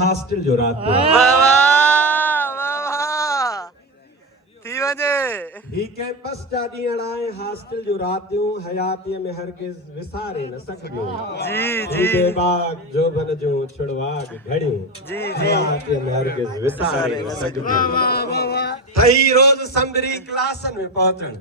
हॉस्टल जो रात वाह वाह वाह वाह थी वञे ही कैंपस जा ॾींहं आहे हॉस्टल जो रातियूं हयातीअ में हरगिज़ विसारे न सघिबियूं जी जी बेबाग जोबन जो छुड़वाग घड़ियूं जी जी हयातीअ में हरगिज़ विसारे न सघिबियूं ठही रोज़ संभरी क्लासन में पहुचण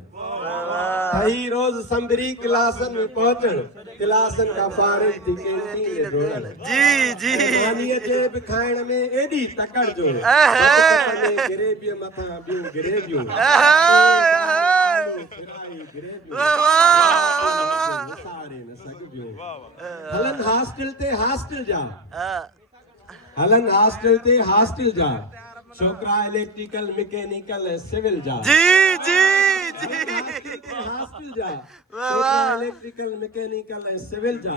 ठही रोज़ संभरी क्लासन में पहुचण क्लासन का फारिग थी कैंटीन में ढोलण जी जी पानीअ जे बि खाइण में एॾी तकड़ जो गिरेबीअ मथां ॿियूं गिरेबियूं विसारे न सघिबियूं हलन हॉस्टल ते हॉस्टल जा हलन हॉस्टल ते हॉस्टल जा छोकरा इलेक्ट्रिकल मैकेनिकल ऐं सिविल जा जी जी जी हॉस्टल जा छोकरा इलेक्ट्रिकल मैकेनिकल ऐं सिविल जा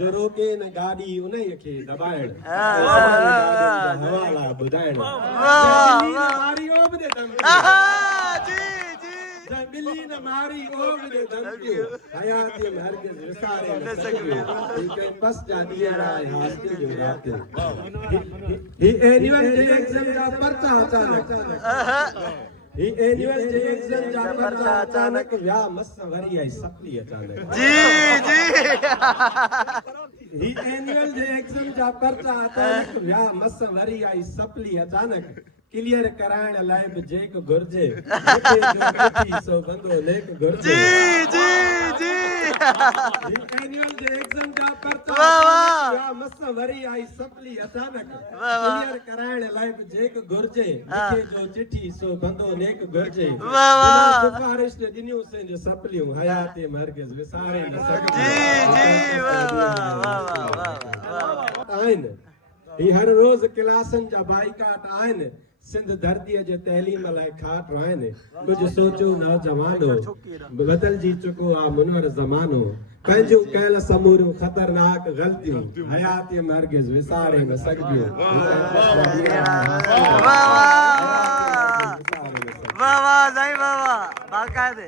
जो रोके न गाॾी उन्हीअ खे दॿाइण हवाला ॿुधाइण मारी ओ बि दम जी जी बिल्ली न मारी ओ बि धमकियूं हयातीअ में हरगिज़ विसारे न सघिबियूं ही कैंपस जा ॾींहं आहे हॉस्टल जो रातियूं ही एनुअल जे एग्ज़ाम जा पर्चा अचानक ही एनुअल जे एग्ज़ाम जा पर्चा अचानक विया मस वरी आई सपली अचानक जी जी ही एनुअल जे एग्ज़ाम जा पर्चा अचानक विया मस वरी आई सपली अचानक क्लियर कराइण लाइ बि जेक घुर्जे सो बंदो लेक घुर्जे जी जी जी एनुअल जे एग्ज़ाम जा पर्चा विया मस वरी आई सपली अचानक क्लियर कराइण लाइ बि जेक घुर्जे लिखे जो चिठी सो बंदो लेक घुर्जे सिफारिश ॾिनियूं जो सपलियूं हयाती में हरगिज़ विसारे न आहिनि ही हर रोज़ क्लासनि जा बाइकाट आहिनि सिंध धरतीअ जे तइलीम लाइ खाट आहिनि कुझु सोचियो नौजवानो बदिलजी चुको आहे मुनवर ज़मानो पंहिंजूं कयल समूरियूं ख़तरनाक ग़लतियूं हयातीअ में हरगिज़ विसारे न सघिबियूं वाह वाह साईं वाह वाह बाक़ाइदे